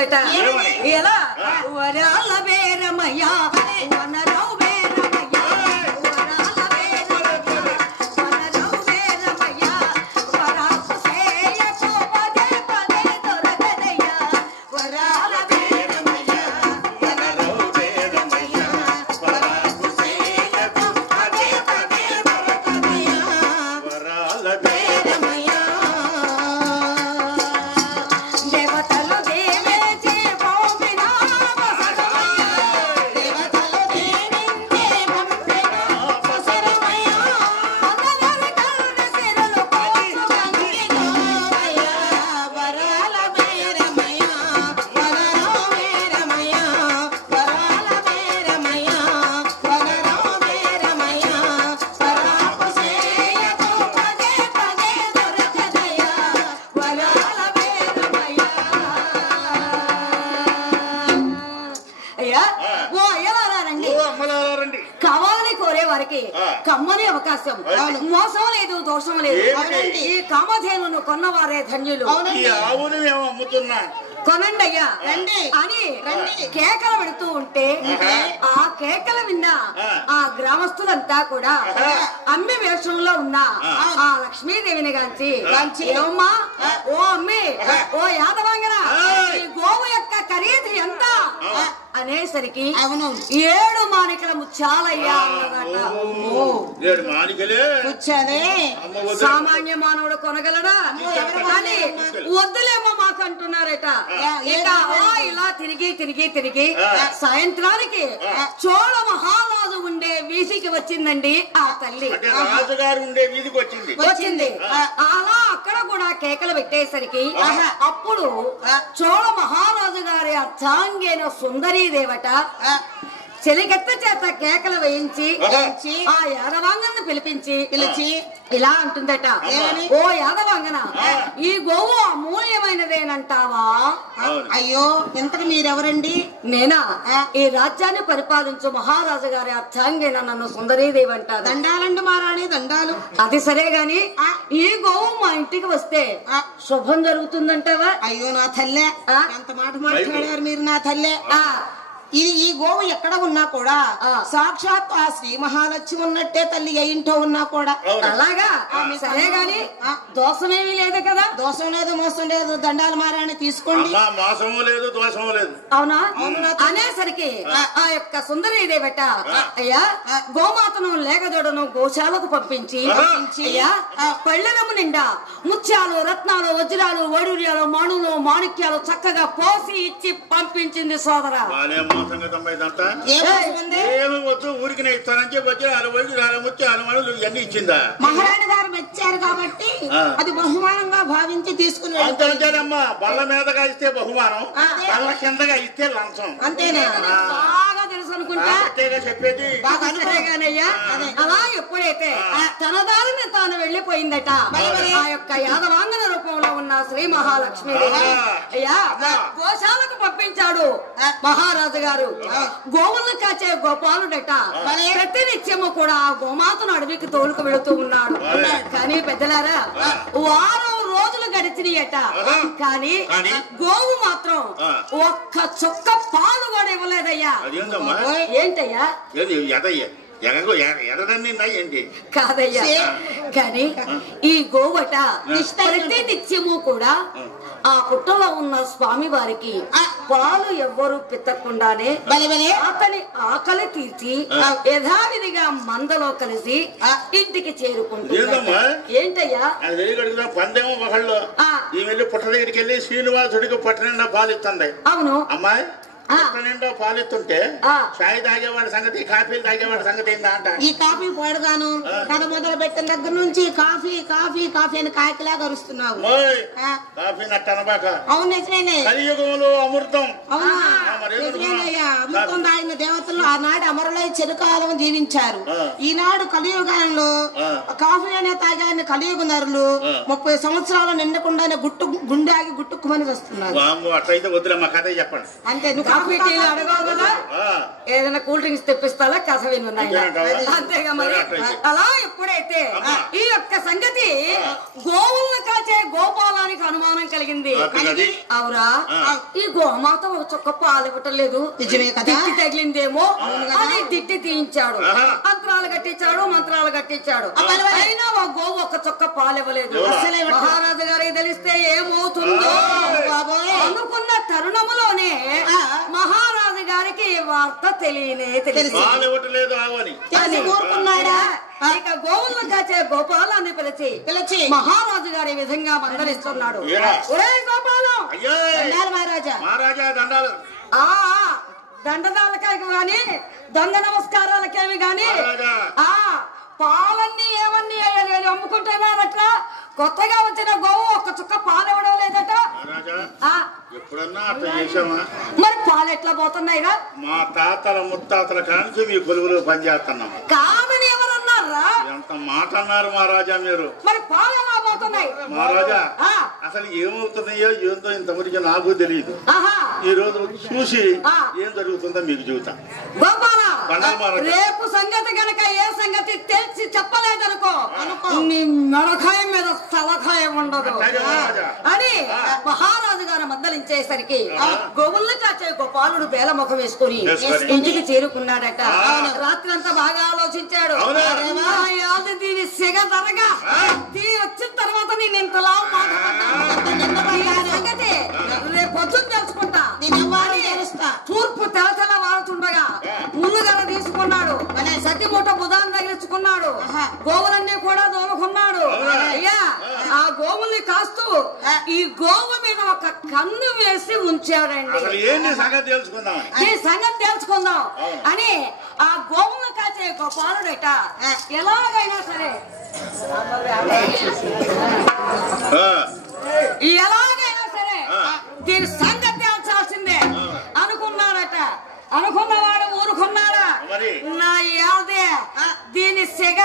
ఎలా వరాల బేరమయ్యా వనరవు బేరమయ్యా వరాల బేరమయ్యా వనరవు బేరమయ్యా వరాకు సేయకు పదే పదే దొరకదయ్యా వరాల బేరమయ్యా వనరవు బేరమయ్యా వరాకు సేయకు పదే పదే దొరకదయ్యా వరాల బేరమయ్యా దేవతలు దేవేచి పంపినా దేవతలు దేవించే పంపినా వసరమయ్యా అందరి కరుణ సిరులు పోసు గంగిగోవయ్యా వరాల బేరమయ్యా వనరవు బేరమయ్యా వరాల బేరమయ్యా వనరవు బేరమయ్యా వరాకు సేయకు పదే పదే దొరకదయ్యా వరాల బేరమయ్యా అయ్యా ఓ అయ్యవారండి అమ్మలారండి కావాలని కోరే వారికి కమ్మని అవకాశం మోసం లేదు దోషం లేదు ఏమిటి? ఈ కామధేనును కొన్నవారే ధన్యులు ఈ ఆవులు మేము అమ్ముతున్నా కొనండి అయ్యా అని కేకలు పెడుతూ ఉంటే ఆ కేకలు విన్నా ఆ గ్రామస్తులంతా కూడా అమ్మి వేషంలో ఉన్న ఆ లక్ష్మీదేవిని గాంచి ఏమమ్మా ఓ అమ్మి ఓ యాదవాంగన ఈ గోవు యొక్క ఖరీదు ఎంత అనేసరికి 7 మానికల ముత్యాలయ్యా అన్నదట. ఏడు మానికలే సామాన్య మానవుడు కొనగలడా అని వద్దులేమో మాకు అంటున్నారట. ఇక ఇలా తిరిగి తిరిగి తిరిగి సాయంత్రానికి చోళ మహారాజు ఉండే వీధికి వచ్చిందండి ఆ తల్లి. రాజుగారు ఉండే వీధికి వచ్చింది అలా అక్కడ కూడా కేకలు పెట్టేసరికి అప్పుడు చోళ మహారాజు గారి అర్థాంగైన సుందరీ దేవట చెలిగత్త చేత కేకలు వేయించి ఆ యాదవాంగను పిలిచి ఇలా అంటుందట, ఓ యాదవాంగన ఈ గోవు అమూల్యమైనదేనంటావా? అయ్యో ఇంతకు మీరెవరండి? నేనా ఈ రాజ్యాన్ని పరిపాలించు మహారాజు గారి అర్థాంగైన నన్ను సుందరీదేవి అంటారు. దండాలండి మారాణి దండాలు. అది సరే గాని ఈ గోవు మా ఇంటికి వస్తే శుభం జరుగుతుందంటావా? అయ్యో నా తల్లే ఎంత మాట మాట్లాడారు మీరు నా తల్లే. ఈ గోవు ఎక్కడ ఉన్నా కూడా సాక్షాత్ ఆ శ్రీ మహాలక్ష్మి ఉన్నట్టే తల్లి ఏ ఇంట్లో ఉన్నా కూడా. అలాగా సరే గాని దోషమేమీ లేదు కదా? దోషం లేదు మోసం లేదు దండాలు మారాని తీసుకోండి. మోసము లేదు దోషము లేదు. అవునా? అనేసరికి ఆ యొక్క సుందరీదేవట అయ్యా గోమాతను లేగదొడను గోశాలకు పంపించి అయ్యా పళ్ళెనము నిండా ముత్యాలు రత్నాలు వజ్రాలు వైడూర్యాలు మణులు మాణిక్యాలు చక్కగా పోసి ఇచ్చి పంపించింది సోదరా. ఏమి వద్దు ఊరికి ఇస్తానని చెప్పి ముత్యాలు మణులు ఇవన్నీ ఇచ్చిందా? మహారాణి గారు మెచ్చారు కాబట్టి అది బహుమానంగా భావించి తీసుకున్నాడు. అంతేనమ్మా బల్ల మీదగా ఇస్తే బహుమానం, బల్ల కిందగా ఇస్తే లంచం. అంతేనా? బాగా తెలుసు అనుకుంటా చెప్పేది. అలా ఎప్పుడైతే తన దారిని తాను వెళ్లిపోయిందట ఆ యొక్క యాదవాంగన రూపంలో ఉన్న శ్రీ మహాలక్ష్మి అయ్యా గోశాలకు పంపించాడు మహారాజు గారు. గోవులను కాచే గోపాలుడట ప్రతి నిత్యము కూడా గోమాతను అడవికి తోలుకు వెళుతూ ఉన్నాడు. కానీ పెద్దలారా వారం రోజులు గడిచినయట కానీ గోవు మాత్రం ఒక్క చుక్క పాలు కూడా ఇవ్వలేదయ్యా. ఏంటయ్యా? కాదయ్యా కానీ ఈ గోవట ప్రతి నిత్యము కూడా ఆ పుట్టలో ఉన్న స్వామి వారికి పాలు ఎవ్వరూ పిత్తకుండానే అతని ఆకలి తీర్చి యథావిధిగా మందలో కలిసి ఇంటికి చేరుకుంటుంది. ఏంటయ్యా? పందేమో ఒకళ్ళు ఈ వెళ్ళి పుట్ట దగ్గరికి వెళ్ళి శ్రీనివాసుడికి పుట్ట నిండా పాలు ఇస్తుంది. అవును అమ్మాయి నిండా పాలిస్తుంటే చాయ్ తాగేవాడి సంగతి కాఫీలు తాగేవాడి సంగతి ఏందా అంట. ఈ కాఫీ పాడుగాను కథ మొదలు పెట్టిన దగ్గర నుంచి కాఫీ కాఫీ కాఫీ అని కాకిలాగా అరుస్తున్నావు. కాఫీ నట్టనబాక. అవును నిజమేనే. కలియుగంలో అమృతం. అవునా? నిజమేనయ్యా పంతొమ్మిది ఆయన దేవతలు ఆనాడు అమరులై చిరకాలం జీవించారు. ఈనాడు కలియుగంలో కాఫీ అనే తాగాన్ని కలియుగ నరులు 30 సంవత్సరాలు నిండకుండానే గుండె ఆగి గుట్టుకుమని వస్తున్నారు. అట్లయితే వద్దులమ్మా కథ చెప్పండి. అంతే నువ్వు కాఫీ టీలు అడగవు కదా, ఏదైనా కూల్ డ్రింక్స్ తెప్పిస్తారా కథ విన్నాయి అంతేగా మరి. అలా ఎప్పుడైతే ఈ యొక్క సంగతి గోవులను కాచే గోపాలానికి అనుమానం కలిగింది. అవురా ఈ గోమాత ఒక చుక్క పాలు ఇవ్వటం లేదు, దిట్టి తగిలిందేమో అని దిట్టి తీయించాడు, మంత్రాలు కట్టించాడు. అయినా ఆ గోవు ఒక చుక్క పాలు ఇవ్వలేదు. మహారాజు గారికి తెలిస్తే ఏమవుతుందో అనుకున్న తరుణములోనే మహారాజు గారికి వార్త తెలియదు. ఇక గోవులను కాచే గోపాలాన్ని పిలిచి మహారాజు గారి విధంగా మందలిస్తున్నాడు. గోపాలం మహారాజా దండదాలకేమి గాని దొంగ నమస్కారాలకేమి గాని పాలన్నీ ఏమన్నీ అమ్ముకుంటున్నారట. కొత్తగా వచ్చిన గోవు ఒక్క చుక్క పాలు ఇవ్వడం లేదట. ఎప్పుడన్నా అట్లా చేసామా? మరి పాలు ఎట్లా పోతున్నాయిరా? మా తాతల ముత్తాతల కాంచి మీ కొలువులో పనిచేస్తున్నాం కాదని ఎవరన్నారా? ఎంత మాట అన్నారు మహారాజా మీరు. మరి పాలు ఎలా పోతున్నాయి మహారాజా? అసలు ఏమవుతున్నాయో ఏందో ఇంతవరకు నాకు తెలియదు. ఈ రోజు చూసి ఏం జరుగుతుందో మీకు చెబుతా. రేపు సంగతి గనక ఏ సంగతి తెలిసి చెప్పలేదనుకో నీ మెడకాయ మీద తలకాయ ఉండదు అని మహారాజు గారు మందలించేసరికి గోవుల్ని కాచే గోపాలుడు బేల ముఖం వేసుకుని ఇంటికి చేరుకున్నాడట. రాత్రి అంతా బాగా ఆలోచించాడు. దీని సిగ ధరగా దీని వచ్చిన తర్వాత నేను ఇంతలా సంగతి రేపు పొద్దున్న తెలుసుకుంటా. తూర్పు తెలతెల వాడుతుండగా ముందుగల తీసుకున్నాడు, సత్తిమూట బుధాన్ని తగిలించుకున్నాడు, గోవులన్నీ కూడా దోలుకున్నాడు. అయ్యా ఆ గోవుల్ని కాస్తూ ఈ గోవు మీద ఒక కన్ను వేసి ఉంచాడండి. ఈ సంగతి తెలుసుకుందాం అని ఆ గోవులను కాచే గోపాలుడట ఎలాగైనా సరే దీని సంగతి తేల్చాల్సిందే అనుకున్నాడట. అనుకున్నవాడు ఊరుకున్నాడా? నా యాదే దీని సిగ